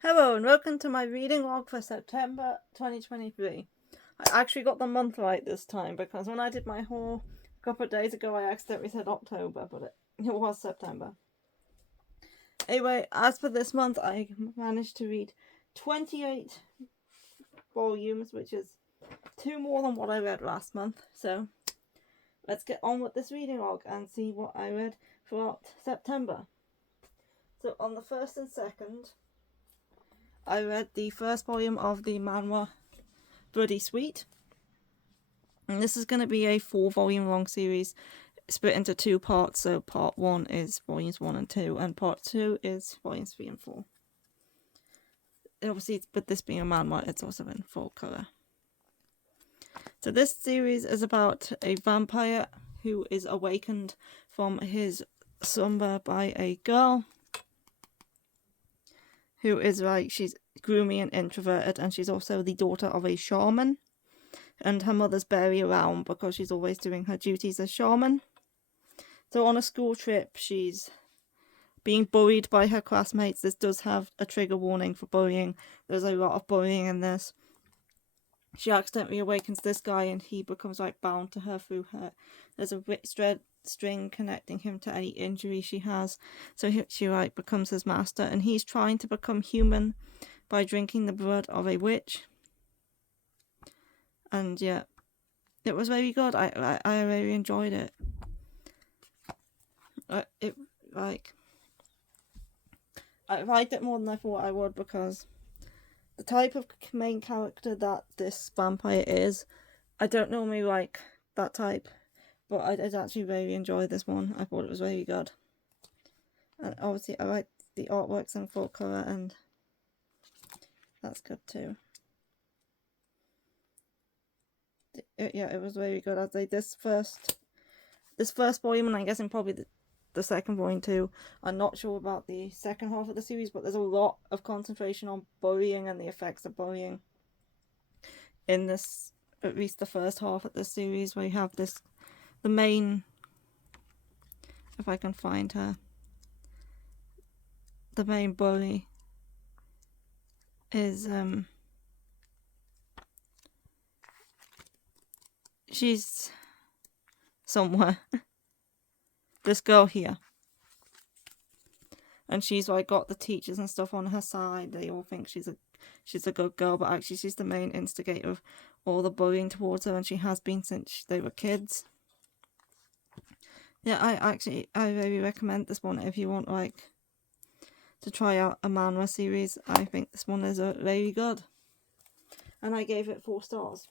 Hello and welcome to my reading log for September 2023. I actually got the month right this time because when I did my haul a couple of days ago I accidentally said October, but it was September. Anyway, as for this month, I managed to read 28 volumes, which is 2 more than what I read last month. So let's get on with this reading log and see what I read throughout September. So on the 1st and 2nd, I read the first volume of the manhwa Bloody Sweet. And this is going to be a 4-volume long series split into 2 parts. So part 1 is volumes 1 and 2, and part 2 is volumes 3 and 4. Obviously, but this being a manhwa, it's also in full colour. So this series is about a vampire who is awakened from his slumber by a girl who is she's gloomy and introverted, and she's also the daughter of a shaman, and her mother's barely around because she's always doing her duties as shaman. So on a school trip, she's being bullied by her classmates. This does have a trigger warning for bullying. There's a lot of bullying in this. She accidentally awakens this guy, and he becomes bound to her through her. There's a string connecting him to any injury she has, so she becomes his master, and he's trying to become human by drinking the blood of a witch. And yeah, it was very good. I really enjoyed it. I liked it more than I thought I would, because the type of main character that this vampire is, I don't normally like that type, but I did actually really enjoy this one. I thought it was very good. And obviously I like the artworks in full colour, and that's good too. It was very good. I'd say this first volume, and I'm guessing probably the second volume too. I'm not sure about the second half of the series, but there's a lot of concentration on bullying and the effects of bullying in this, at least the first half of the series, where you have the main, if I can find her, the main bully is she's somewhere. This girl here, and she's got the teachers and stuff on her side. They all think she's a good girl, but actually she's the main instigator of all the bullying towards her, and she has been since they were kids. Yeah, I really recommend this one if you want to try out a manhwa series. I think this one is very good, and I gave it 4 stars.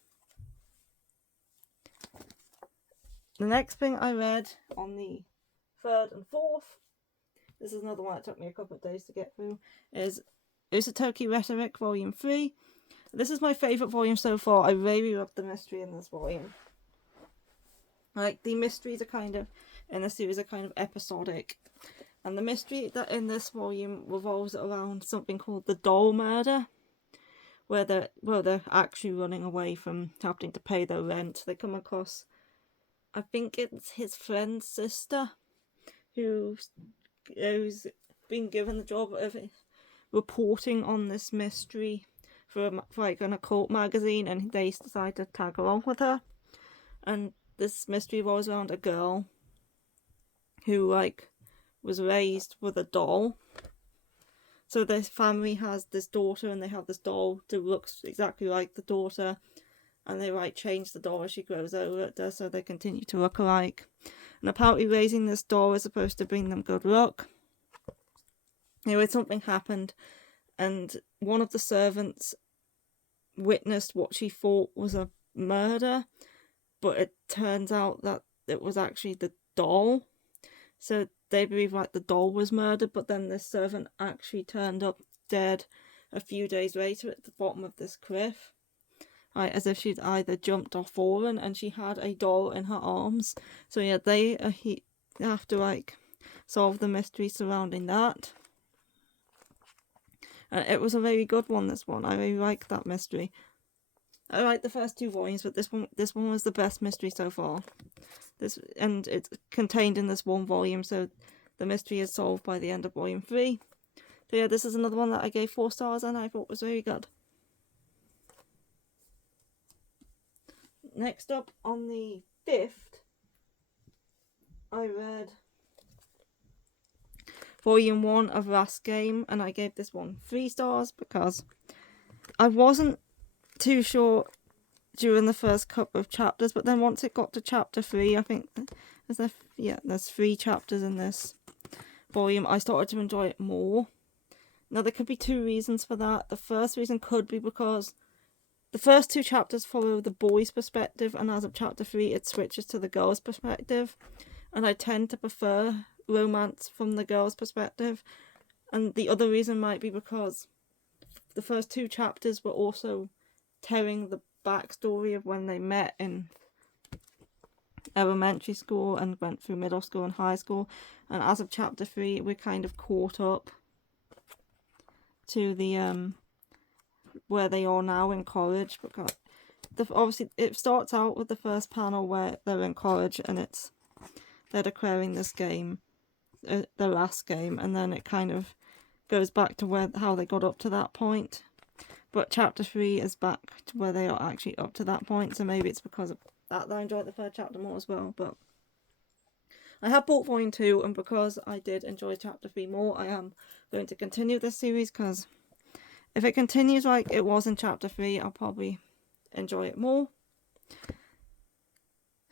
The next thing I read on the 3rd and 4th, this is another one that took me a couple of days to get through, is Isoki Roric Volume 3. This is my favourite volume so far. I really love the mystery in this volume. The mysteries are in the series are kind of episodic, and the mystery that in this volume revolves around something called the doll murder, where they're actually running away from having to pay their rent. They come across, I think it's his friend's sister, who's been given the job of reporting on this mystery for an occult magazine, and they decide to tag along with her. And this mystery revolves around a girl who was raised with a doll. So this family has this daughter, and they have this doll that looks exactly like the daughter, and they change the doll as she grows older, so they continue to look alike. And apparently raising this doll is supposed to bring them good luck. Anyway, something happened, and one of the servants witnessed what she thought was a murder, but it turns out that it was actually the doll. So they believe the doll was murdered, but then this servant actually turned up dead a few days later at the bottom of this cliff, as if she'd either jumped or fallen, and she had a doll in her arms. So yeah, they have to solve the mystery surrounding that. It was a very good one, this one. I really like that mystery. I like the first 2 volumes, but this one was the best mystery so far. And it's contained in this 1 volume, so the mystery is solved by the end of volume 3. So yeah, this is another one that I gave 4 stars and I thought was very good. Next up, on the 5th, I read Volume 1 of Last Game, and I gave this one 3 stars because I wasn't too sure during the first couple of chapters, but then once it got to chapter 3, I think there's 3 chapters in this volume, I started to enjoy it more. Now there could be 2 reasons for that. The first reason could be because the first 2 chapters follow the boy's perspective, and as of chapter 3 it switches to the girl's perspective, and I tend to prefer romance from the girl's perspective. And the other reason might be because the first 2 chapters were also telling the backstory of when they met in elementary school and went through middle school and high school, and as of chapter 3 we're kind of caught up to the where they are now in college, because obviously it starts out with the first panel where they're in college and they're declaring this game the last game, and then it kind of goes back to how they got up to that point. But chapter 3 is back to where they are actually up to that point, so maybe it's because of that I enjoyed the 3rd chapter more as well. But I have bought volume 2, and because I did enjoy chapter 3 more, I am going to continue this series, because if it continues like it was in chapter 3, I'll probably enjoy it more.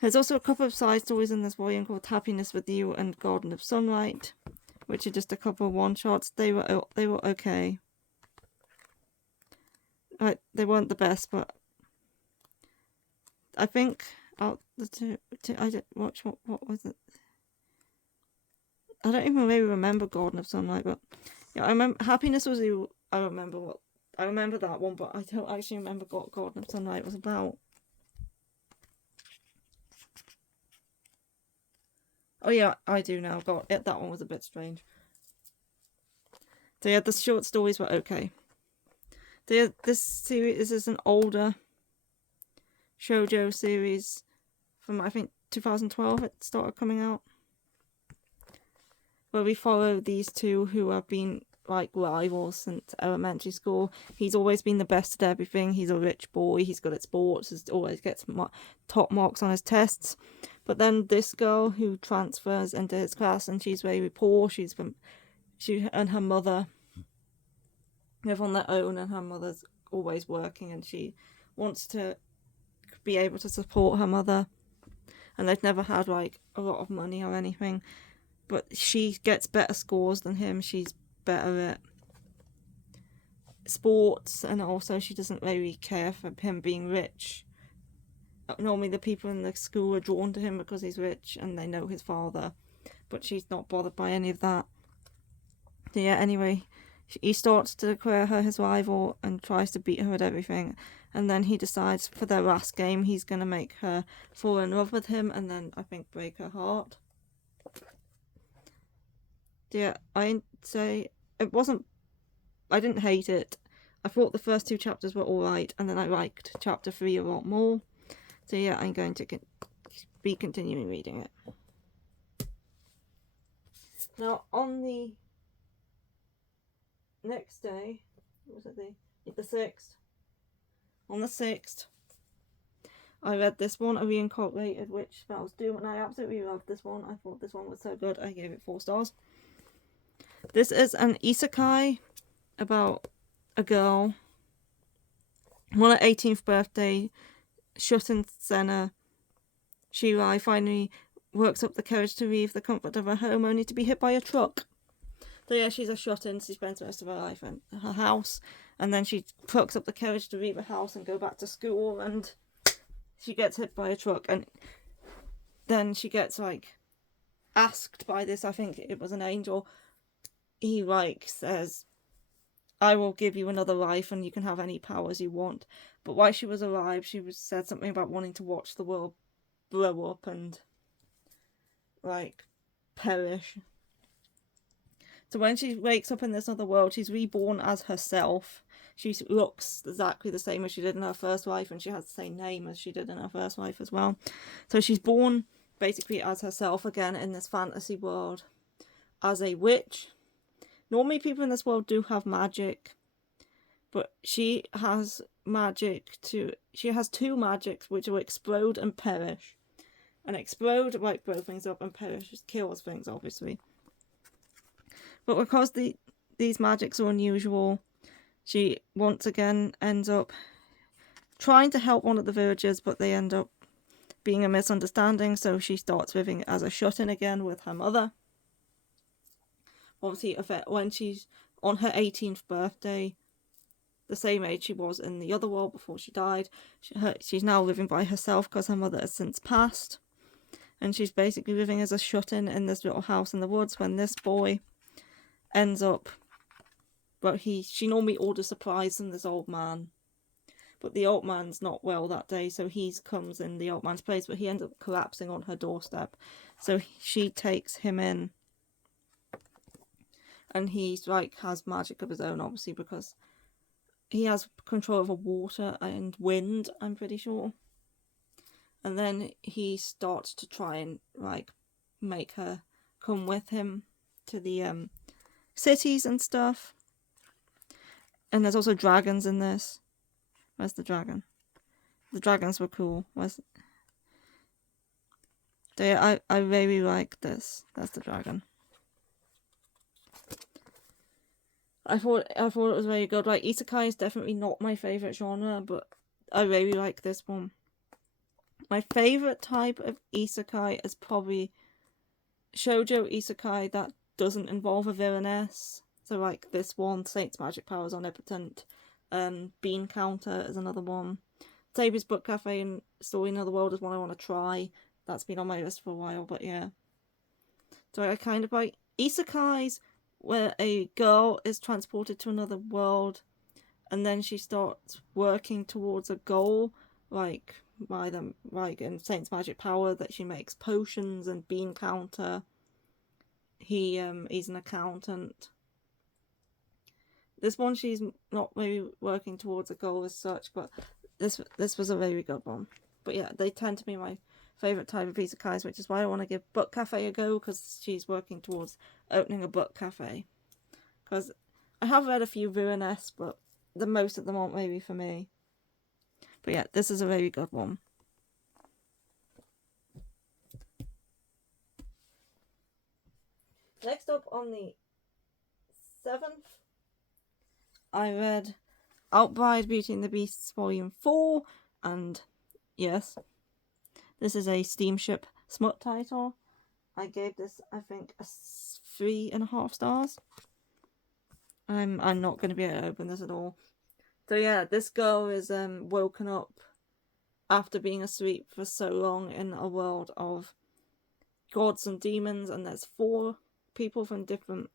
There's also a couple of side stories in this volume called Happiness with You and Garden of Sunlight, which are just a couple of one-shots. They were okay. They weren't the best, but I think out the two I didn't watch what was it? I don't even really remember Garden of Sunlight, but yeah, I remember Happiness was You. I remember that one, but I don't actually remember what Garden of Sunlight was about. Oh yeah, I do now. God, that one was a bit strange. So yeah, the short stories were okay. This series is an older shoujo series from, I think, 2012 it started coming out, where we follow these two who have been like rivals since elementary school. He's always been the best at everything. He's a rich boy. He's good at sports. He always gets top marks on his tests. But then this girl who transfers into his class, and she's very poor. She and her mother live on their own, and her mother's always working, and she wants to be able to support her mother, and they've never had like a lot of money or anything, but she gets better scores than him. She's better at sports, and also she doesn't really care for him being rich. Normally the people in the school are drawn to him because he's rich and they know his father, but she's not bothered by any of that. So yeah, anyway, he starts to declare her his rival and tries to beat her at everything, and then he decides for their last game he's going to make her fall in love with him, and then I think break her heart. Yeah, I'd say it wasn't, I didn't hate it. I thought the first 2 chapters were alright, and then I liked chapter 3 a lot more. So yeah, I'm going to be continuing reading it. Now, on the next day, what was it, the 6th? On the 6th, I read this one, a Reincorporated Witch Spells Doom, and I absolutely loved this one. I thought this one was so good, I gave it 4 stars. This is an isekai about a girl. On her 18th birthday, Shuten Senna Shirai finally works up the courage to leave the comfort of her home, only to be hit by a truck. So yeah, she's a Shuten, she spends the rest of her life in her house, and then she plucks up the courage to leave the house and go back to school, and she gets hit by a truck, and then she gets like asked by this, I think it was an angel. He like says, I will give you another life and you can have any powers you want. But while she was alive, she said something about wanting to watch the world blow up and like perish. So when she wakes up in this other world, she's reborn as herself. She looks exactly the same as she did in her first life, and she has the same name as she did in her first life as well. So she's born basically as herself again in this fantasy world as a witch. normally people in this world do have magic, but she has she has two magics, which will explode and perish. And explode, like, blow things up, and perish kills things, obviously. But because these magics are unusual, she once again ends up trying to help one of the villagers, but they end up being a misunderstanding, so she starts living as a shut-in again with her mother. Obviously, when she's on her 18th birthday, the same age she was in the other world before she died, she's now living by herself because her mother has since passed. And she's basically living as a shut-in in this little house in the woods when this boy ends up... Well, she normally orders supplies from this old man. But the old man's not well that day, so he comes in the old man's place, but he ends up collapsing on her doorstep. So she takes him in. And he's, like, has magic of his own, obviously, because he has control over water and wind, I'm pretty sure. And then he starts to try and, like, make her come with him to the cities and stuff. And there's also dragons in this. Where's the dragon? The dragons were cool. So yeah, I really like this. That's the dragon. I thought it was very good. Like, isekai is definitely not my favourite genre, but I really like this one. My favourite type of isekai is probably shoujo isekai that doesn't involve a villainess. So, like, this one, Saint's Magic Powers Omnipotent. Bean Counter is another one. Saber's Book Cafe and Story in Another World is one I want to try. That's been on my list for a while, but yeah. So I kind of like isekais where a girl is transported to another world and then she starts working towards a goal, like in Saint's Magic Power, that she makes potions, and Bean Counter, he's an accountant. This one she's not really working towards a goal as such, but this was a very good one. But yeah, they tend to be my favourite type of isekais, which is why I want to give Book Cafe a go, because she's working towards opening a book cafe. Because I have read a few Ruinesque, but the most of them aren't maybe for me. But yeah, this is a very good one. Next up on the 7th, I read Outride, Beauty and the Beasts Volume 4, and yes, this is a steamship smut title. I gave this, I think, a 3.5 stars. I'm not going to be able to open this at all. So yeah, this girl is woken up after being asleep for so long in a world of gods and demons, and there's 4 people from different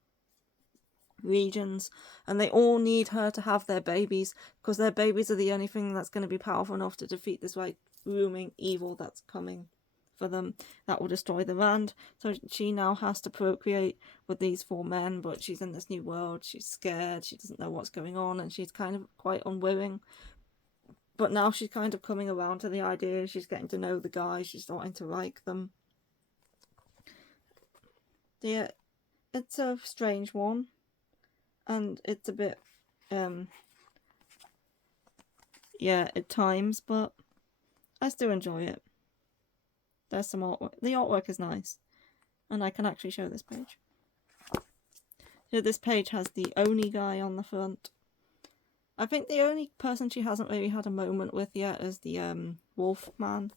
regions, and they all need her to have their babies, because their babies are the only thing that's going to be powerful enough to defeat this, like, looming evil that's coming for them that will destroy the land. So she now has to procreate with these 4 men, but she's in this new world, she's scared, she doesn't know what's going on, and she's kind of quite unwilling. But now she's kind of coming around to the idea, she's getting to know the guys, she's starting to like them. Yeah, it's a strange one, and it's a bit at times, but I still enjoy it. There's some artwork. The artwork is nice. And I can actually show this page. So this page has the Oni guy on the front. I think the only person she hasn't really had a moment with yet is the wolf man.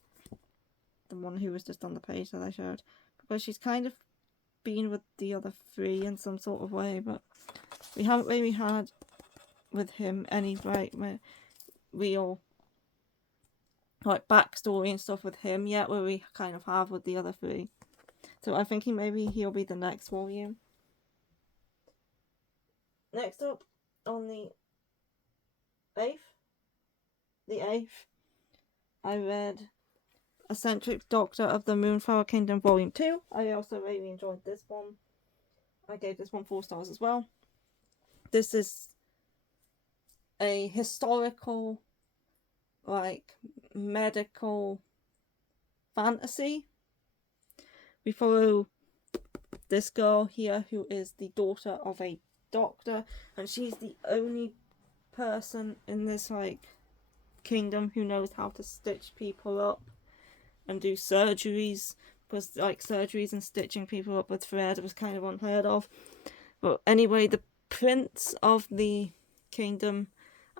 The one who was just on the page that I showed. Because she's kind of been with the other 3 in some sort of way, but we haven't really had with him any, like, real, like, backstory and stuff with him yet, where we kind of have with the other 3. So I'm thinking maybe he'll be the next volume. Next up, on the 8th, I read Entric Doctor of the Moonflower Kingdom Volume 2. I also really enjoyed this one. I gave this one 4 stars as well. This is a historical, like, medical fantasy. We follow this girl here who is the daughter of a Doctor, and she's the only person in this like kingdom who knows how to stitch people up and do surgeries, because like surgeries and stitching people up with thread was kind of unheard of. But anyway, the prince of the kingdom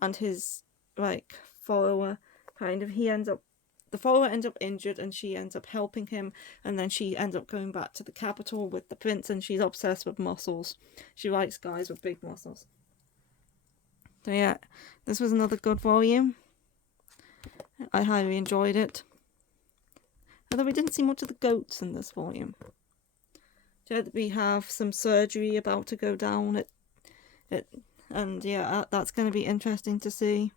and his like follower the follower ends up injured, and she ends up helping him, and then she ends up going back to the capital with the prince, and she's obsessed with muscles. She likes guys with big muscles. So yeah, this was another good volume. I highly enjoyed it. Although we didn't see much of the goats in this volume. So we have some surgery about to go down, and yeah, that's going to be interesting to see.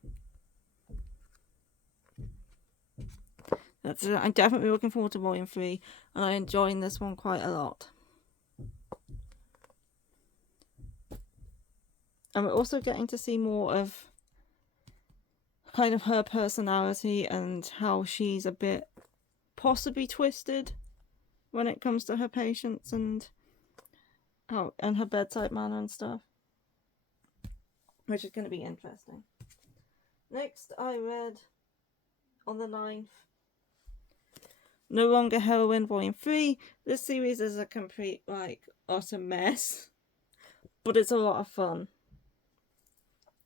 I'm definitely looking forward to volume 3, and I'm enjoying this one quite a lot. And we're also getting to see more of kind of her personality and how she's a bit possibly twisted when it comes to her patients and her bedside manner and stuff, which is going to be interesting. Next, I read on the 9th No Longer Heroin Volume 3. This series is a complete, like, utter mess, but it's a lot of fun.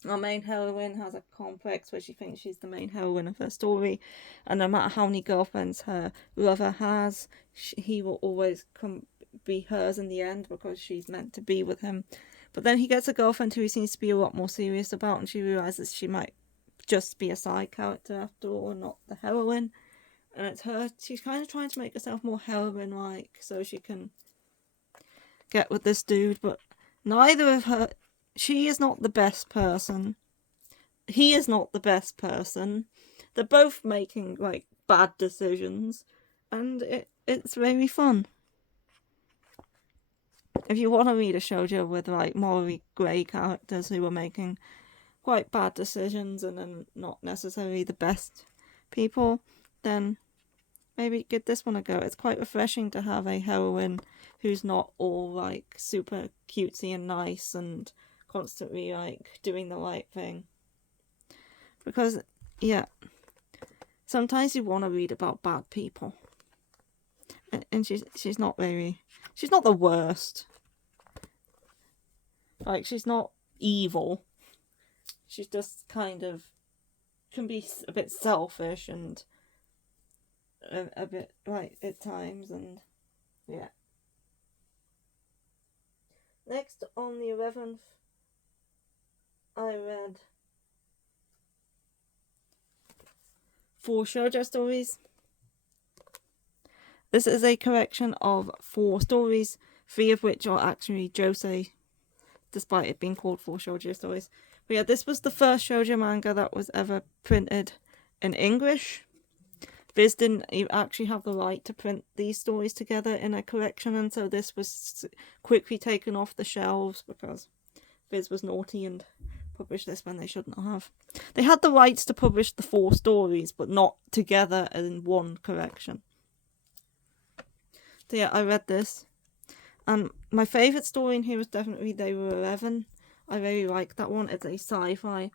Our main heroine has a complex where she thinks she's the main heroine of her story, and no matter how many girlfriends her lover has, he will always be hers in the end because she's meant to be with him. But then he gets a girlfriend who he seems to be a lot more serious about, and she realises she might just be a side character after all, not the heroine. And it's her, she's kind of trying to make herself more heroine-like so she can get with this dude, but neither of her, she is not the best person. He is not the best person. They're both making, like, bad decisions, and it's very fun. If you want to read a shoujo with, like, morally grey characters who are making quite bad decisions and then not necessarily the best people, then maybe give this one a go. It's quite refreshing to have a heroine who's not all like super cutesy and nice and constantly like doing the right thing. Because yeah, sometimes you want to read about bad people, and she's not the worst. Like, she's not evil. She's just kind of can be a bit selfish and a bit right at times, and yeah. Next, on the 11th, I read 4 shoujo stories. This is a collection of 4 stories, 3 of which are actually josei, despite it being called 4 shoujo stories. But yeah, this was the first shoujo manga that was ever printed in English. Viz didn't actually have the right to print these stories together in a collection, and so this was quickly taken off the shelves because Viz was naughty and published this when they shouldn't have. They had the rights to publish the 4 stories, but not together in one collection. So yeah, I read this, and my favourite story in here was definitely They Were 11. I really like that one. It's a sci-fi.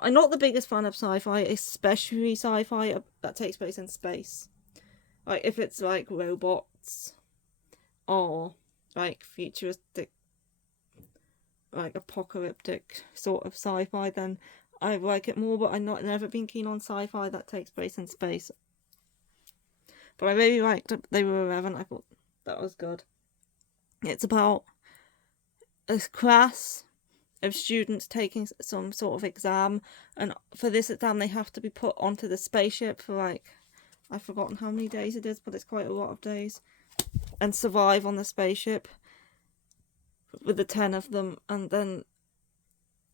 I'm not the biggest fan of sci-fi, especially sci-fi that takes place in space. Like, if it's like robots or like futuristic, like apocalyptic sort of sci-fi, then I like it more, but I've never been keen on sci-fi that takes place in space. But I really liked it. They Were 11. I thought that was good. It's about a class of students taking some sort of exam, and for this exam they have to be put onto the spaceship for like, I've forgotten how many days it is, but it's quite a lot of days, and survive on the spaceship with the 10 of them. And then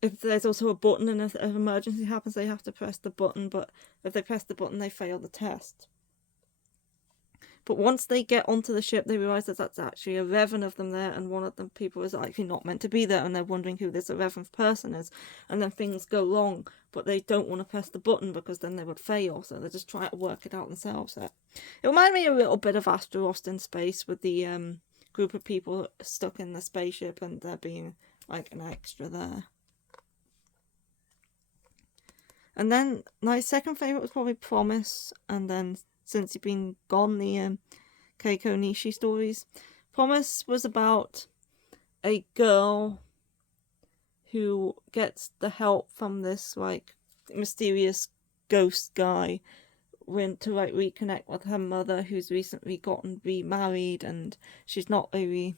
if there's also a button, and if an emergency happens they have to press the button, but if they press the button they fail the test. But once they get onto the ship, they realise that that's actually 11 of them there, and one of the people is actually not meant to be there, and they're wondering who this 11th person is. And then things go wrong, but they don't want to press the button because then they would fail, so they're just trying to work it out themselves. It reminded me a little bit of Astro Lost in Space, with the group of people stuck in the spaceship and there being like an extra there. And then my second favourite was probably Promise, and then Since You've Been Gone, the Keiko Nishi stories. Promise was about a girl who gets the help from this like mysterious ghost guy to like reconnect with her mother, who's recently gotten remarried, and she's not really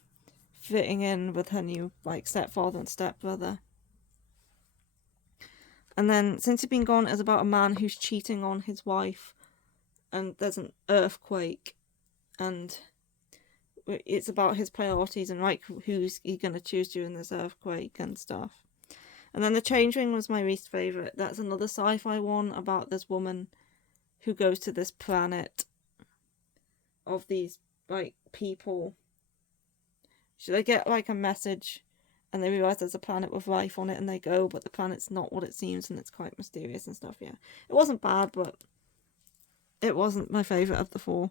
fitting in with her new like stepfather and stepbrother. And then Since You've Been Gone is about a man who's cheating on his wife, and there's an earthquake, and it's about his priorities and like who's he gonna choose during this earthquake and stuff. And then The Changeling was my least favourite. That's another sci-fi one about this woman who goes to this planet of these like people. So they get like a message and they realise there's a planet with life on it, and they go, but the planet's not what it seems, and it's quite mysterious and stuff. Yeah, it wasn't bad, but it wasn't my favourite of the four.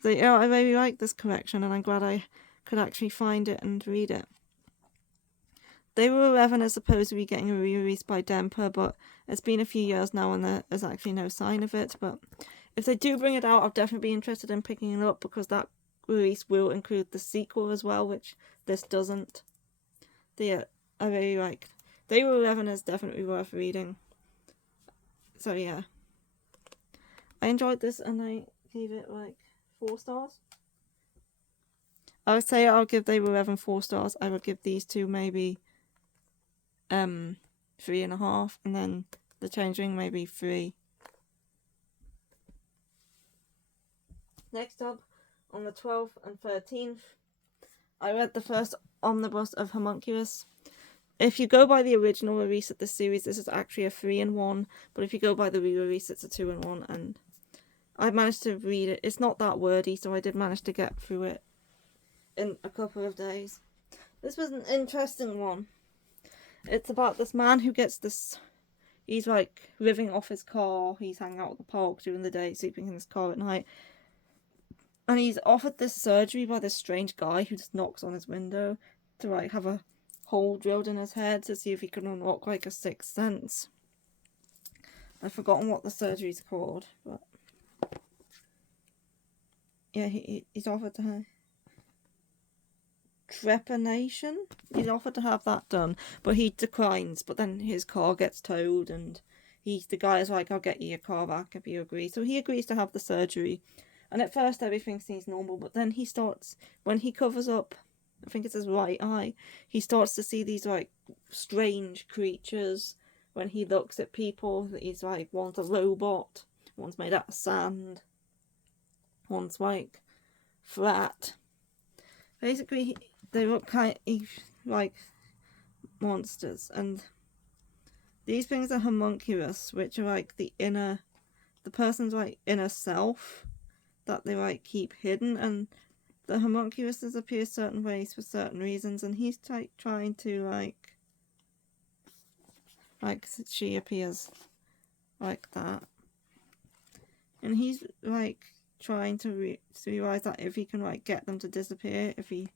So yeah, I really like this collection, and I'm glad I could actually find it and read it. They Were 11 is supposed to be getting a re-release by Dempa, but it's been a few years now and there is actually no sign of it. But if they do bring it out, I'll definitely be interested in picking it up, because that release will include the sequel as well, which this doesn't. I really like. They Were 11 is definitely worth reading. So yeah. I enjoyed this and I gave it like 4 stars. I would say I'll give They Were 11 4 stars. I would give these two maybe 3.5, and then The Changeling maybe 3. Next up, on the 12th and 13th, I read the first omnibus of Homunculus. If you go by the original release of this series, this is actually a 3-in-1, but if you go by the re-release, it's a 2-in-1, and I managed to read it. It's not that wordy, so I did manage to get through it in a couple of days. This was an interesting one. It's about this man who gets this... He's like living off his car. He's hanging out at the park during the day, sleeping in his car at night. And he's offered this surgery by this strange guy who just knocks on his window to like have a hole drilled in his head to see if he can unlock like a sixth sense. I've forgotten what the surgery's called, but yeah, he's offered to have trepanation. He's offered to have that done, but he declines. But then his car gets towed, and the guy is like, "I'll get you your car back if you agree." So he agrees to have the surgery. And at first everything seems normal, but then he starts, when he covers up, I think it's his right eye, he starts to see these like strange creatures when he looks at people. He's like, one's a robot, one's made out of sand, one's like flat. Basically, they look kind of like monsters, and these things are homunculus, which are like the person's like inner self that they like keep hidden, and the homunculuses appear certain ways for certain reasons, and he's like trying to like she appears like that, and he's like trying to realize that if he can like get them to disappear, if he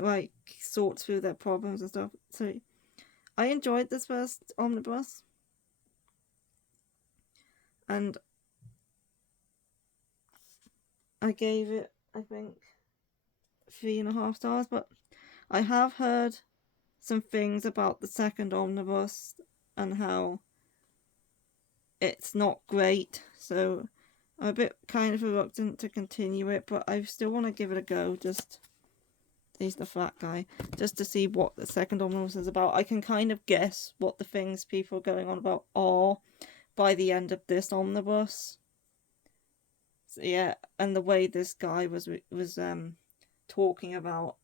like sorts through their problems and stuff. So I enjoyed this first omnibus, and I gave it, I think, 3.5 stars, but I have heard some things about the second omnibus and how it's not great, so I'm a bit kind of reluctant to continue it, but I still want to give it a go. He's the fat guy, just to see what the second omnibus is about. I can kind of guess what the things people are going on about are by the end of this omnibus. So, yeah, and the way this guy was talking about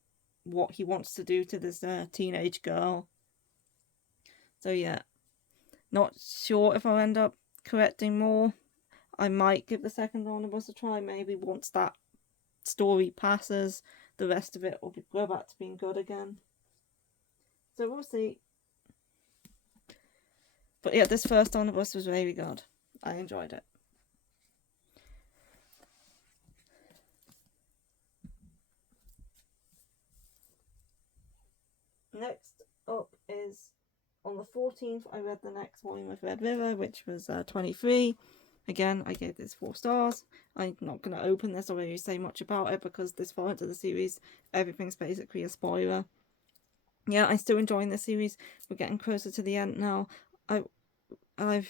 what he wants to do to this teenage girl. So yeah, not sure if I'll end up correcting more. I might give the second omnibus a try. Maybe once that story passes, the rest of it will go back to being good again. So we'll see. But yeah, this first omnibus was very good. I enjoyed it. Next up is on the 14th, I read the next volume of Red River, which was 23. Again, I gave this 4 stars. I'm not going to open this or really say much about it because this far into the series, everything's basically a spoiler. Yeah, I'm still enjoying this series. We're getting closer to the end now. I've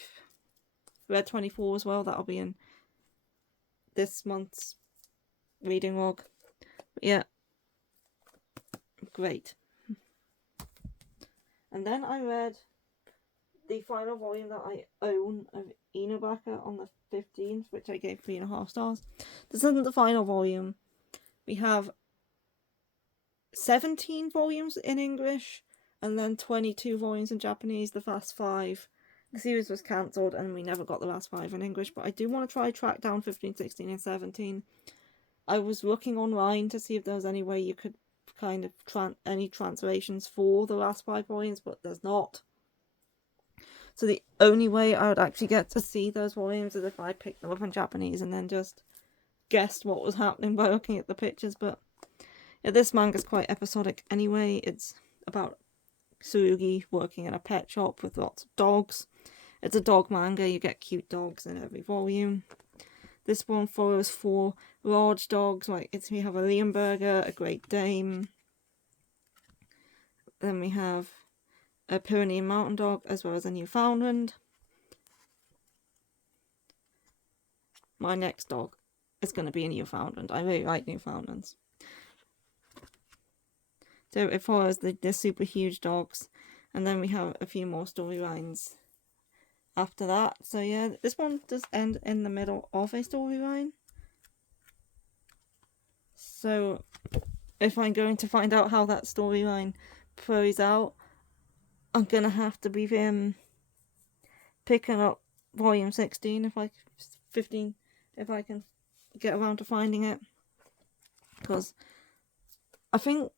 read 24 as well. That'll be in this month's reading log. But yeah, great. And then I read the final volume that I own of Enoa on the 15th, which I gave 3.5 stars. This isn't the final volume. We have 17 volumes in English and then 22 volumes in Japanese, the last 5. The series was cancelled and we never got the last 5 in English, but I do want to try track down 15, 16 and 17. I was looking online to see if there was any way you could kind of any translations for the last 5 volumes, but there's not. So the only way I would actually get to see those volumes is if I picked them up in Japanese and then just guessed what was happening by looking at the pictures. But yeah, this manga is quite episodic anyway. It's about Tsurugi working in a pet shop with lots of dogs. It's a dog manga. You get cute dogs in every volume. This one follows 4 large dogs. Like we have a Leonberger, a Great Dane. Then we have a Pyrenean Mountain Dog, as well as a Newfoundland. My next dog is going to be a Newfoundland. I really like Newfoundlands. So it follows the super huge dogs. And then we have a few more storylines after that. So yeah, this one does end in the middle of a storyline. So if I'm going to find out how that storyline plays out, I'm going to have to be picking up volume 16 15 if I can get around to finding it. Because I think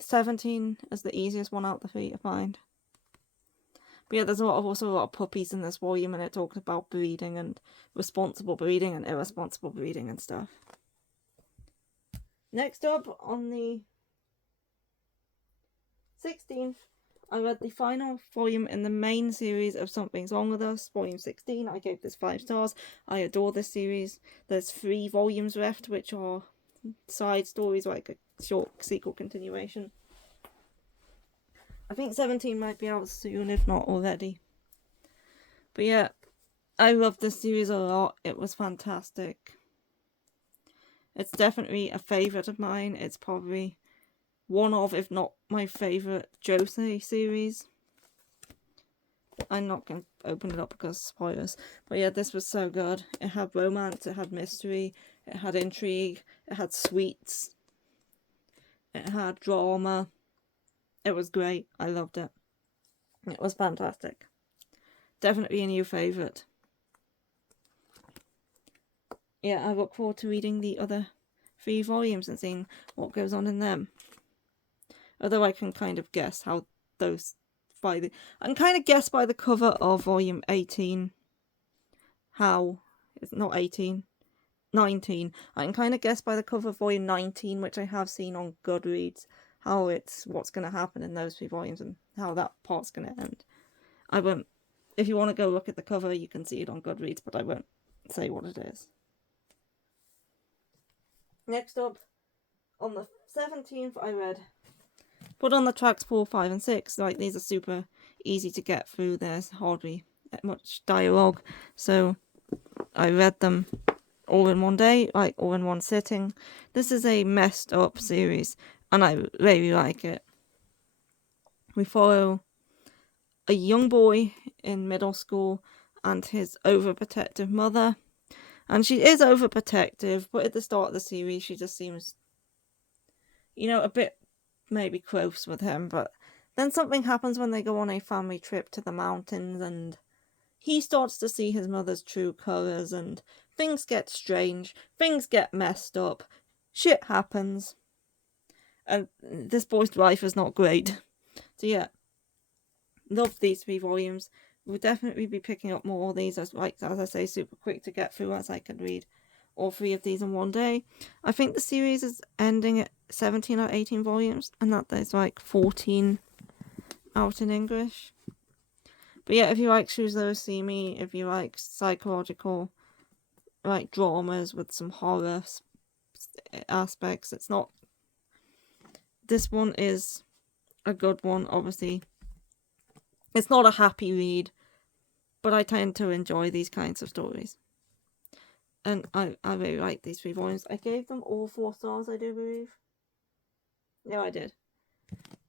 17 is the easiest one out the 3 to find. But yeah, there's also a lot of puppies in this volume, and it talks about breeding and responsible breeding and irresponsible breeding and stuff. Next up, on the 16th, I read the final volume in the main series of Something's Wrong With Us, volume 16. I gave this 5 stars. I adore this series. There's 3 volumes left, which are side stories, like a short sequel continuation. I think 17 might be out soon, if not already. But yeah, I love this series a lot. It was fantastic. It's definitely a favourite of mine. It's probably one of, if not my favourite, Josei series. I'm not going to open it up because of spoilers. But yeah, this was so good. It had romance, it had mystery, it had intrigue, it had sweets, it had drama. It was great. I loved it. It was fantastic. Definitely a new favourite. Yeah, I look forward to reading the other 3 volumes and seeing what goes on in them. Although I can kind of guess how those I can kind of guess by the cover of volume 18 how it's not 18, 19. I can kind of guess by the cover of volume 19, which I have seen on Goodreads, how what's going to happen in those 3 volumes and how that part's going to end. I won't. If you want to go look at the cover, you can see it on Goodreads, but I won't say what it is. Next up, on the 17th, I read Put on the Tracks 4, 5 and 6. Like, these are super easy to get through. There's hardly much dialogue. So I read them all in one day, like all in one sitting. This is a messed up series, and I really like it. We follow a young boy in middle school and his overprotective mother. And she is overprotective, but at the start of the series, she just seems, a bit maybe close with him. But then something happens when they go on a family trip to the mountains, and he starts to see his mother's true colours, and things get strange, things get messed up, shit happens, and this boy's life is not great. So yeah, love these 3 volumes. We'll definitely be picking up more of these, as I say, super quick to get through, as I can read all 3 of these in one day. I think the series is ending at 17 or 18 volumes, and that there's like 14 out in English. But yeah, if you like Choose Those See Me, if you like psychological like dramas with some horror aspects, it's not. This one is a good one, obviously. It's not a happy read, but I tend to enjoy these kinds of stories. And I really like these 3 volumes. I gave them all 4 stars, I do believe. Yeah, I did.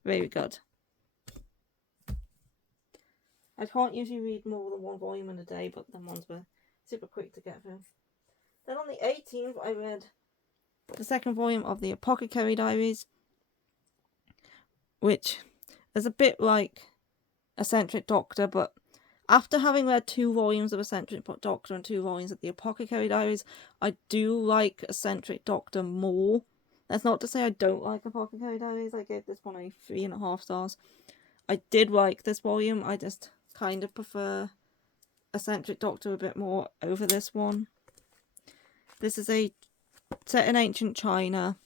Very good. I can't usually read more than 1 volume in a day, but them ones were super quick to get through. Then on the 18th, I read the 2nd volume of the Apothecary Diaries, which is a bit like Entric Doctor, but after having read 2 volumes of Entric Doctor and 2 volumes of the Apothecary Diaries, I do like Entric Doctor more. That's not to say I don't like Apothecary Diaries. I gave this one a 3.5 stars. I did like this volume. I just kind of prefer Entric Doctor a bit more over this one. This is set in ancient China,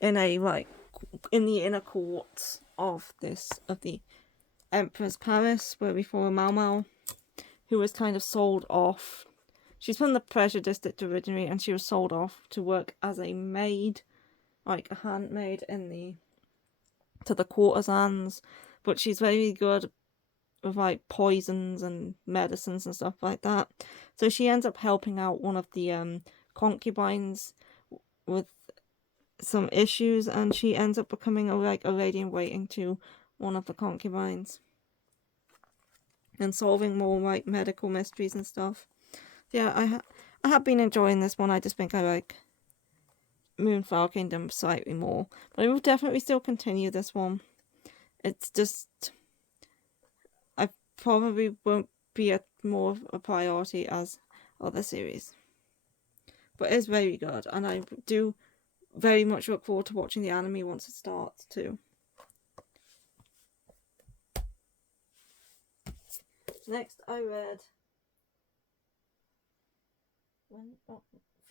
in the inner courts of the Empress Paris, where we follow Mau Mau, who was kind of sold off. She's from the Pressure District originally, and she was sold off to work as a maid, like a handmaid to the courtesans. But she's very good with like poisons and medicines and stuff like that. So she ends up helping out one of the concubines with some issues, and she ends up becoming a lady in waiting to one of the concubines and solving more like medical mysteries and stuff. Yeah, I have been enjoying this one. I just think I like Moonflower Kingdom slightly more, but I will definitely still continue this one. It's just I probably won't be more of a priority as other series, but it's very good, and I do very much look forward to watching the anime once it starts too. Next, I read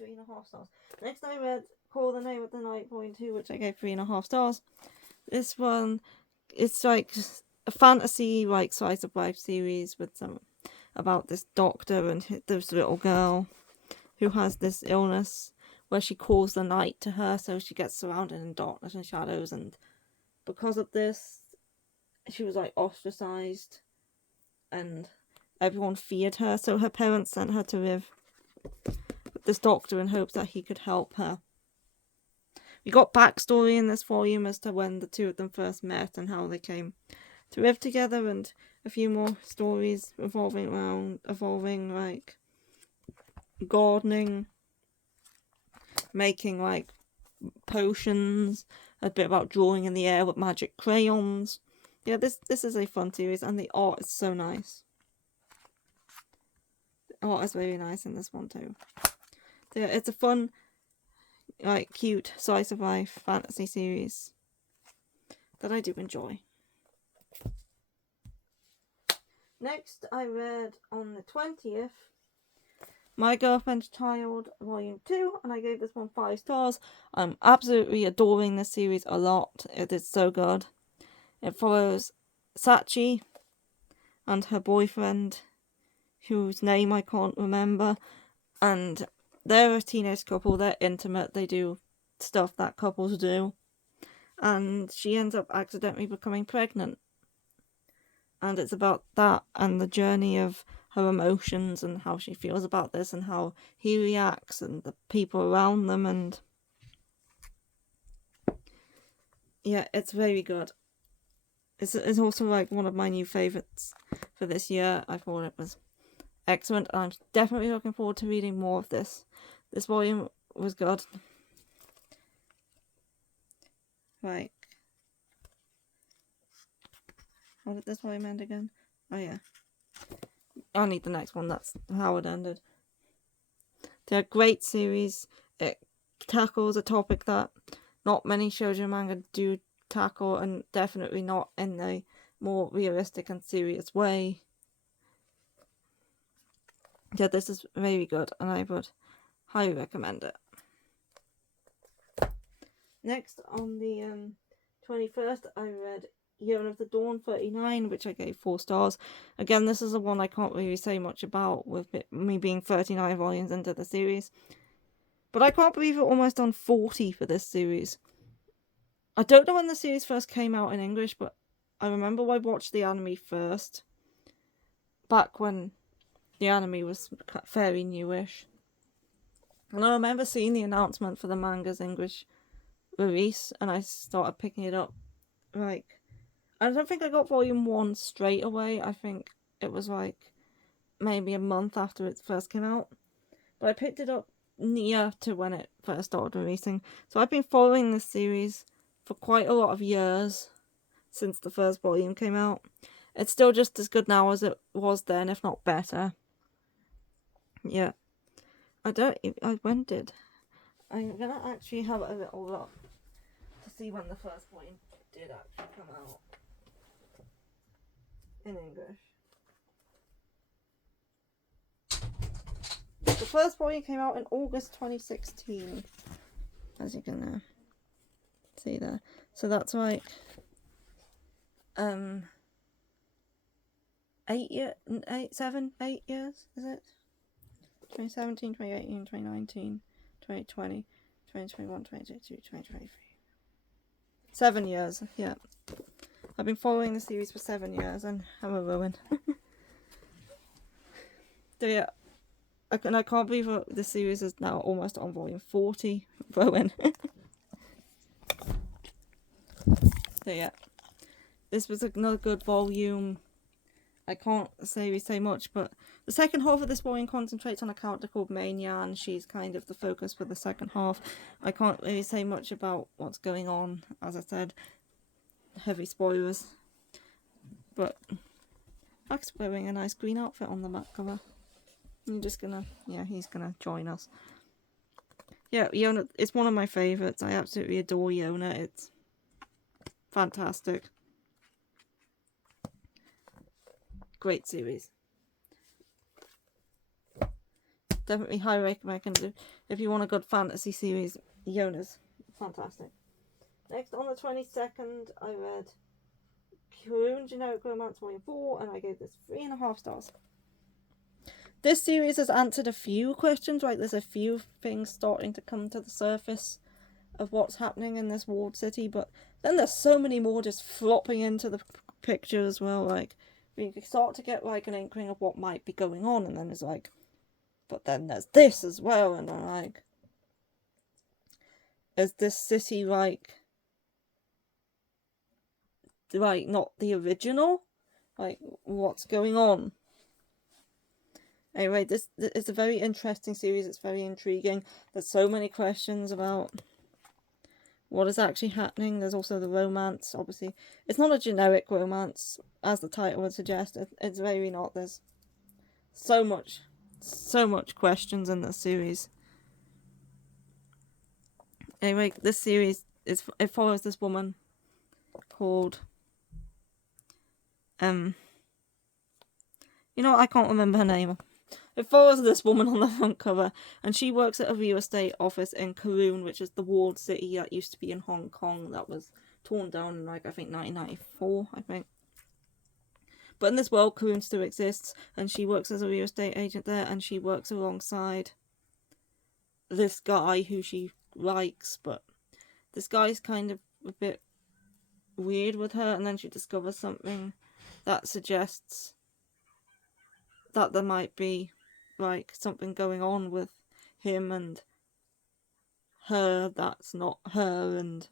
3.5 stars. Next, I read Call the Name of the Night Volume 2, which I gave 3.5 stars. This one, it's like a fantasy like slice of life series with some about this doctor and this little girl who has this illness where she calls the night to her, so she gets surrounded in darkness and shadows, and because of this she was like ostracized and everyone feared her, so her parents sent her to live with this doctor in hopes that he could help her. We got backstory in this volume as to when the 2 of them first met and how they came to live together, and a few more stories evolving like gardening, making like potions, a bit about drawing in the air with magic crayons. Yeah, this is a fun series, and the art is so nice. The art is very nice in this one too. So yeah, it's a fun, like cute slice of life fantasy series that I do enjoy. Next, I read on the 20th My Girlfriend's Child Volume 2, and I gave this one 5 stars. I'm absolutely adoring this series a lot. It is so good. It follows Sachi and her boyfriend, whose name I can't remember, and they're a teenage couple. They're intimate. They do stuff that couples do, and she ends up accidentally becoming pregnant. And it's about that and the journey of her emotions and how she feels about this and how he reacts and the people around them. And yeah, it's very good. It's also like one of my new favourites for this year. I thought it was excellent, and I'm definitely looking forward to reading more of this. This volume was good. Right. How did this volume end again? Oh yeah. I need the next one. That's how it ended. They're a great series. It tackles a topic that not many shoujo manga do tackle, and definitely not in a more realistic and serious way. Yeah, this is very good, and I would highly recommend it. Next, on the 21st, I read Year of the Dawn 39, which I gave 4 stars. Again, this is the one I can't really say much about, with me being 39 volumes into the series. But I can't believe we're almost on 40 for this series. I don't know when the series first came out in English, but I remember I watched the anime first, back when the anime was fairly newish. And I remember seeing the announcement for the manga's English release, and I started picking it up. Like, I don't think I got volume 1 straight away. I think it was like maybe a month after it first came out. But I picked it up near to when it first started releasing. So I've been following this series for quite a lot of years since the first volume came out. It's still just as good now as it was then, if not better. Yeah. I'm gonna actually have a little look to see when the first volume did actually come out in English. The first volume came out in August 2016, as you can see there. So that's like 8 years, is it? 2017, 2018, 2019, 2020, 2021, 2022, 2023. 7 years, yeah. I've been following the series for 7 years and I'm a ruin. So yeah, I can't believe the series is now almost on volume 40. Rowan. So yeah, this was another good volume. I can't say much, but the second half of this volume concentrates on a character called Mania, and she's kind of the focus for the second half. I can't really say much about what's going on, as I said, heavy spoilers. But Max wearing a nice green outfit on the back cover. I'm just gonna, yeah, he's gonna join us. Yeah, Yona, it's one of my favourites. I absolutely adore Yona. It's fantastic. Great series. Definitely highly recommend if you want a good fantasy series. Yona's fantastic. Next, on the 22nd, I read Kurun Generic Romance Volume 4, and I gave this 3.5 stars. This series has answered a few questions, right? There's a few things starting to come to the surface of what's happening in this walled city, but then there's so many more just flopping into the picture as well. Like, we start to get like an inkling of what might be going on, and then it's like, but then there's this as well, and I'm like, is this city like not the original? Like, what's going on? Anyway, this is a very interesting series. It's very intriguing. There's so many questions about what is actually happening. There's also the romance, obviously. It's not a generic romance, as the title would suggest. It's very not. There's so much questions in this series. Anyway, this series, it follows this woman called... You know what? I can't remember her name. It follows this woman on the front cover, and she works at a real estate office in Kowloon, which is the walled city that used to be in Hong Kong that was torn down in, like, I think 1994, I think. But in this world, Kowloon still exists, and she works as a real estate agent there, and she works alongside this guy who she likes, but this guy's kind of a bit weird with her, and then she discovers something that suggests that there might be like something going on with him and her that's not her, and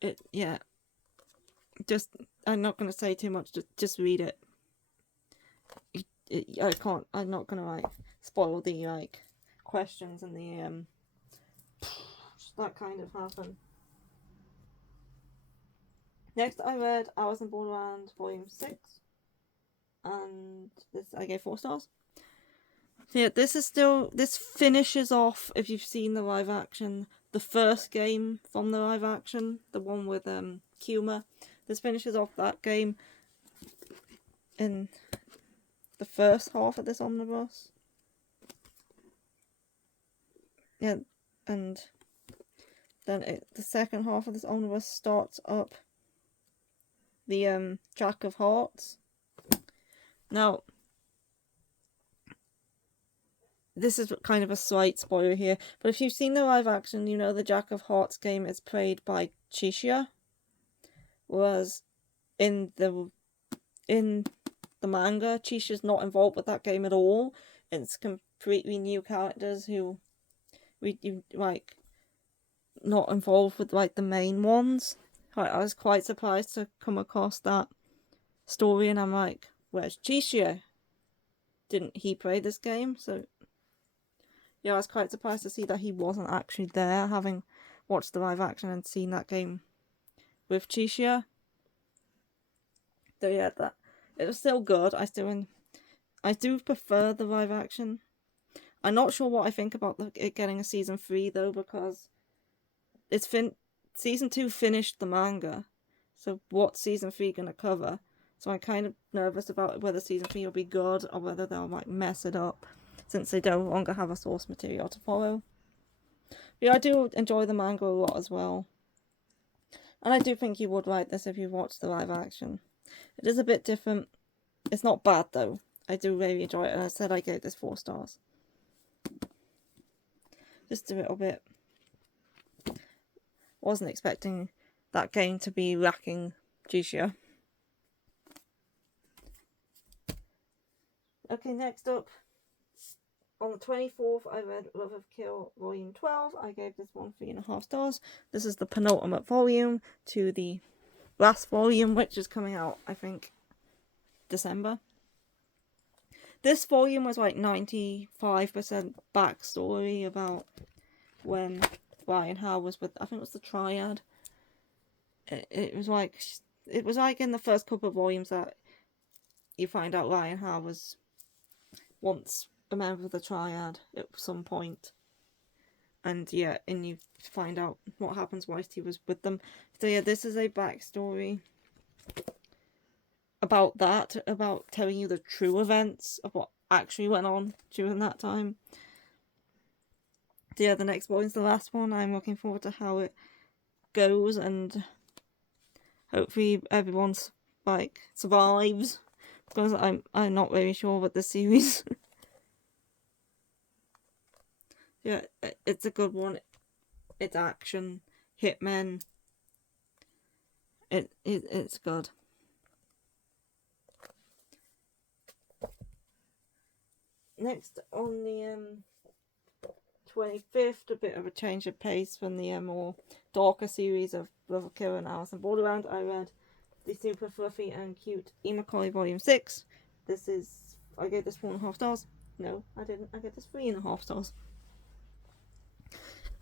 it, yeah, just, I'm not going to say too much, just read it. I'm not going to like spoil the like questions and the that kind of happen. Next, I read Alice in Borderland Volume 6, and this I gave 4 stars. Yeah, this finishes off, if you've seen the live action, the first game from the live action, the one with Kuma. This finishes off that game in the first half of this omnibus. Yeah, and then the second half of this omnibus starts up the Jack of Hearts. Now, this is kind of a slight spoiler here, but if you've seen the live action, you know the Jack of Hearts game is played by Chisha, whereas in the manga, Chisha's not involved with that game at all. It's completely new characters who like not involved with like the main ones. I was quite surprised to come across that story, and I'm like, where's Chisha? Didn't he play this game? So yeah, I was quite surprised to see that he wasn't actually there, having watched the live action and seen that game with Chisha. So yeah, that it was still good. I do prefer the live action. I'm not sure what I think about it getting a season 3 though, because season 2 finished the manga. So what's season 3 gonna cover? So I'm kind of nervous about whether season 3 will be good or whether they'll like mess it up, since they no longer have a source material to follow. But yeah, I do enjoy the manga a lot as well. And I do think you would like this if you watched the live action. It is a bit different. It's not bad though. I do really enjoy it, and I said I gave this 4 stars. Just a little bit. Wasn't expecting that game to be lacking Chisha. Okay, next up. On the 24th, I read Love of Kill Volume 12. I gave this one 3.5 stars. This is the penultimate volume to the last volume, which is coming out, I think, December. This volume was like 95% backstory about when Ryan Howe was with, I think it was the Triad. It was like in the first couple of volumes that you find out Ryan Howe was once a member of the Triad at some point. And yeah, and you find out what happens whilst he was with them. So yeah, this is a backstory about that, about telling you the true events of what actually went on during that time. So yeah, the next volume's the last one. I'm looking forward to how it goes, and hopefully everyone's like survives, because I'm not very sure with the series. Yeah, it's a good one. It's action, hitmen. It's good. Next, on the 25th, a bit of a change of pace from the more darker series of Brother Killer and Alice in Borderland. I read the super fluffy and cute Imakoi Volume 6. I gave this 4.5 stars. No, I didn't. I gave this 3.5 stars.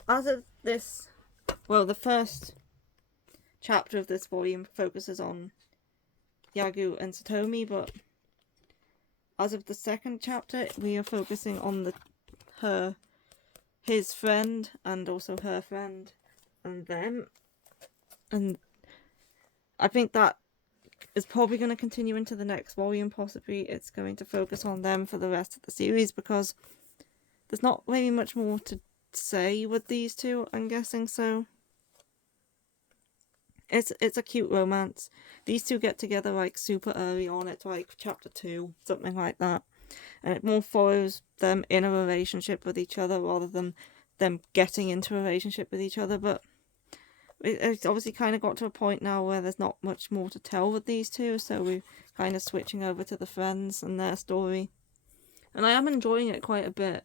As of this, well, the first chapter of this volume focuses on Yagu and Satomi, but as of the second chapter, we are focusing on his friend, and also her friend, and them. And I think that is probably going to continue into the next volume. Possibly it's going to focus on them for the rest of the series, because there's not really much more to say with these two, I'm guessing. So it's a cute romance. These two get together like super early on. It's like chapter 2, something like that, and it more follows them in a relationship with each other rather than them getting into a relationship with each other. But it's obviously kind of got to a point now where there's not much more to tell with these two, so we're kind of switching over to the friends and their story, and I am enjoying it quite a bit,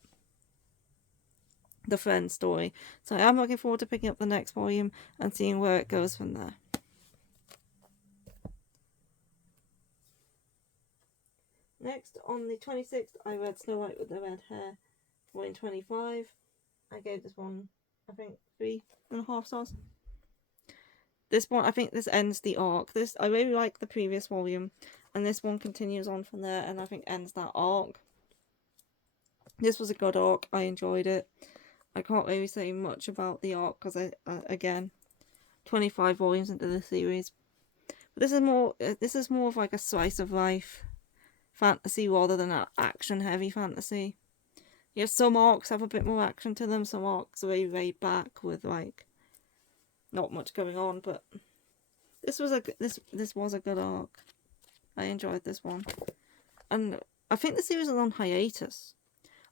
the friend story. So I am looking forward to picking up the next volume and seeing where it goes from there. Next, on the 26th, I read Snow White with the Red Hair, volume 25. I gave this one, I think, 3.5 stars. This one, I think this ends the arc. I really like the previous volume, and this one continues on from there, and I think ends that arc. This was a good arc. I enjoyed it. I can't really say much about the arc because again, 25 volumes into the series. But this is more of like a slice of life fantasy rather than an action heavy fantasy. Yeah, some arcs have a bit more action to them. Some arcs are very laid back with like not much going on. But this was a good arc. I enjoyed this one, and I think the series is on hiatus.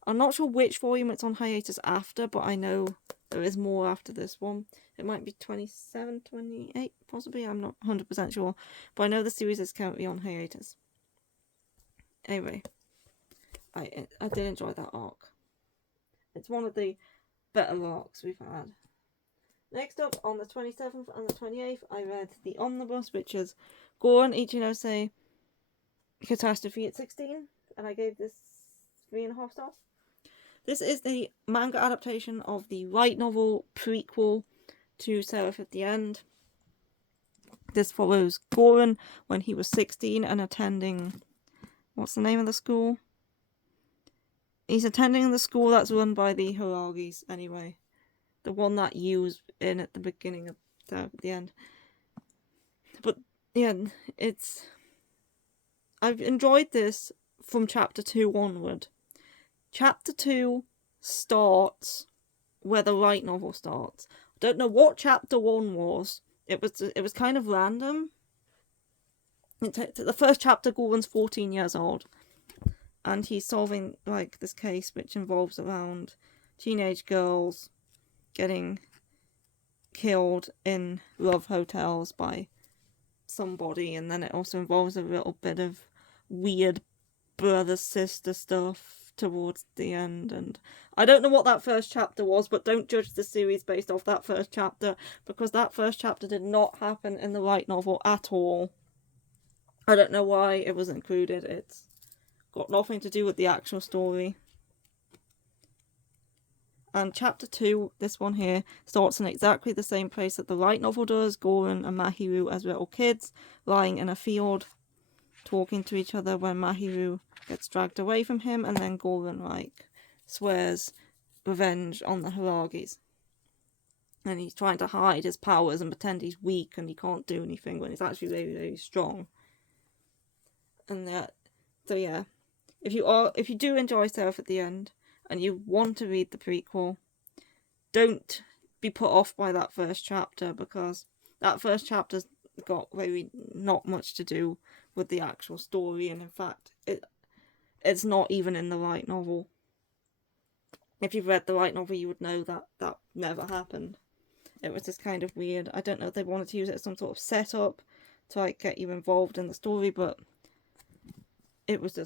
I'm not sure which volume it's on hiatus after, but I know there is more after this one. It might be 27, 28, possibly. I'm not 100% sure, but I know the series is currently on hiatus. Anyway, I did enjoy that arc. It's one of the better arcs we've had. Next up, on the 27th and the 28th, I read the Omnibus, which is Goran Ichinose Catastrophe at 16, and I gave this 3.5 stars. This is the manga adaptation of the light novel prequel to Seraph at the End. This follows Goran when he was 16 and attending... What's the name of the school? He's attending the school that's run by the Hiragis, anyway. The one that you was in at the beginning of Seraph at the End. But, yeah, I've enjoyed this from chapter 2 onward. Chapter 2 starts where the light novel starts. I don't know what chapter 1 was. It was kind of random. The first chapter, Goran's 14 years old, and he's solving like this case which involves around teenage girls getting killed in love hotels by somebody, and then it also involves a little bit of weird brother-sister stuff towards the end, and I don't know what that first chapter was, but don't judge the series based off that first chapter, because that first chapter did not happen in the light novel at all. I don't know why it was included. It's got nothing to do with the actual story. And chapter 2, this one here, starts in exactly the same place that the light novel does. Goran and Mahiru as little kids, lying in a field, talking to each other when Mahiru gets dragged away from him, and then Goran, swears revenge on the Hiragis. And he's trying to hide his powers and pretend he's weak and he can't do anything when he's actually very, very strong. And so yeah, if you do enjoy Seraph at the End and you want to read the prequel, don't be put off by that first chapter, because that first chapter's got very not much to do with the actual story, and in fact it's not even in the light novel. If you've read the light novel, you would know that never happened. It was just kind of weird. I don't know if they wanted to use it as some sort of setup to get you involved in the story, but it was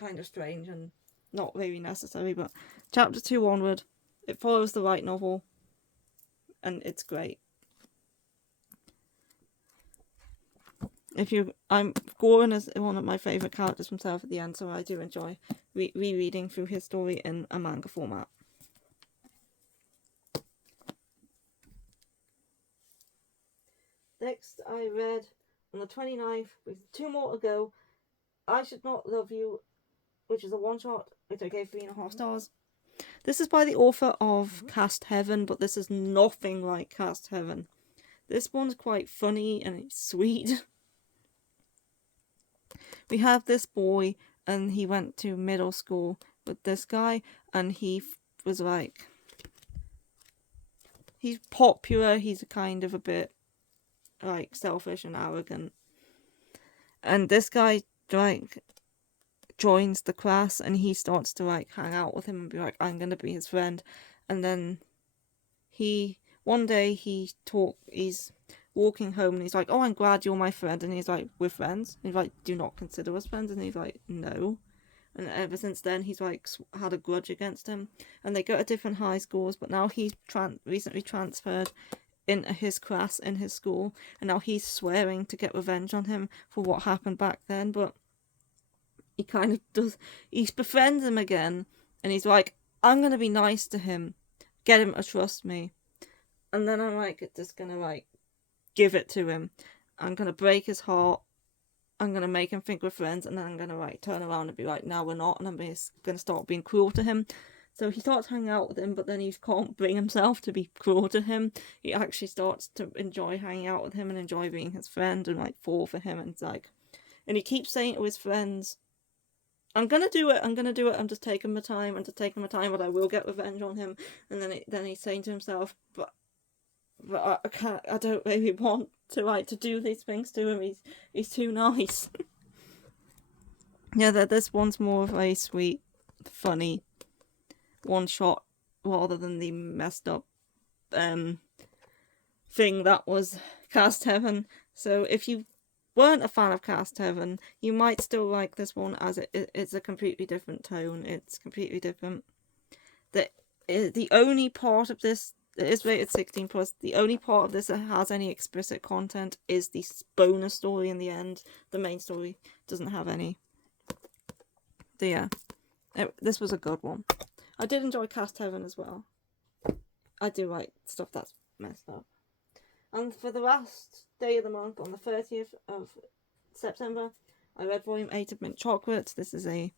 kind of strange and not very necessary. But chapter 2 onward, it follows the light novel, and it's great. Goran is one of my favourite characters from Seraph at the End, so I do enjoy rereading through his story in a manga format. Next, I read on the 29th, with 2 more to go, I Should Not Love You, which is a one-shot, which I gave 3.5 stars. This is by the author of Cast Heaven, but this is nothing like Cast Heaven. This one's quite funny and it's sweet. We have this boy, and he went to middle school with this guy, and he was he's popular, he's kind of a bit selfish and arrogant, and this guy joins the class, and he starts to hang out with him and be like, I'm gonna be his friend. And then one day he's walking home and he's like, oh, I'm glad you're my friend. And he's like, we're friends? And he's like, do you not consider us friends? And he's like, no. And ever since then he's had a grudge against him, and they go to different high schools, but now he's recently transferred into his class in his school, and now he's swearing to get revenge on him for what happened back then. But he kind of does, he befriends him again, and he's like, I'm gonna be nice to him, get him to trust me. And then I'm just gonna give it to him. I'm gonna break his heart, I'm gonna make him think we're friends, and then I'm gonna turn around and be like, no, we're not, and I'm gonna start being cruel to him. So he starts hanging out with him, but then he can't bring himself to be cruel to him. He actually starts to enjoy hanging out with him and enjoy being his friend and fall for him, and and he keeps saying to his friends, I'm gonna do it, I'm just taking my time, but I will get revenge on him. And then he's saying to himself, but I don't really want to do these things to him. He's too nice. Yeah, this one's more of a sweet, funny one shot rather than the messed up thing that was Cast Heaven. So if you weren't a fan of Cast Heaven, you might still like this one, as it's a completely different tone. It's completely different. The only part of this, it is rated 16 plus, the only part of this that has any explicit content is the bonus story in the end. The main story doesn't have any. So yeah, this was a good one. I did enjoy Cast Heaven as well. I do like stuff that's messed up. And for the last day of the month, on the 30th of September, I read Volume 8 of Mint Chocolate. This is a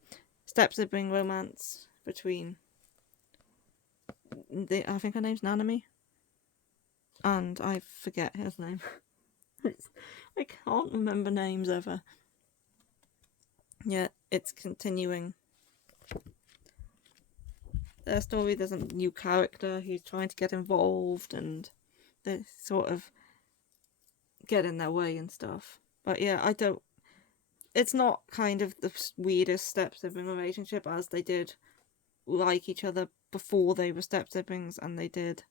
step-sibling romance between, I think her name's Nanami, and I forget his name. I can't remember names ever. Yeah, it's continuing their story. There's a new character who's trying to get involved, and they sort of get in their way and stuff. But yeah, it's not kind of the weirdest step-sibling relationship, as they did like each other before they were step-siblings, and they did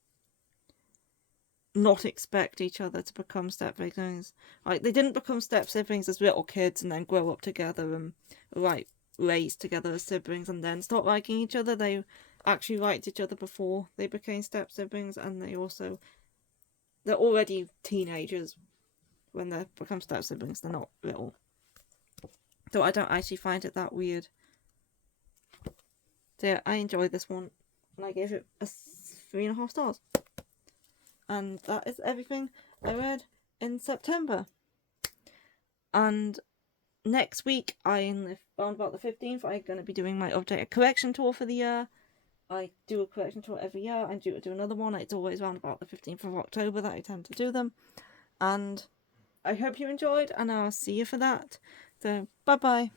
not expect each other to become step-siblings. Like, they didn't become step-siblings as little kids and then grow up together and, like, raised together as siblings and then start liking each other. They actually liked each other before they became step-siblings, and they're already teenagers when they become step-siblings. They're not little. So I don't actually find it that weird. So yeah, I enjoyed this one, and I gave it a 3.5 stars. And that is everything I read in September. And next week, around about the 15th, I'm going to be doing my updated collection tour for the year. I do a collection tour every year. I'm due to do another one. It's always around about the 15th of October that I tend to do them. And I hope you enjoyed, and I'll see you for that. So, bye-bye.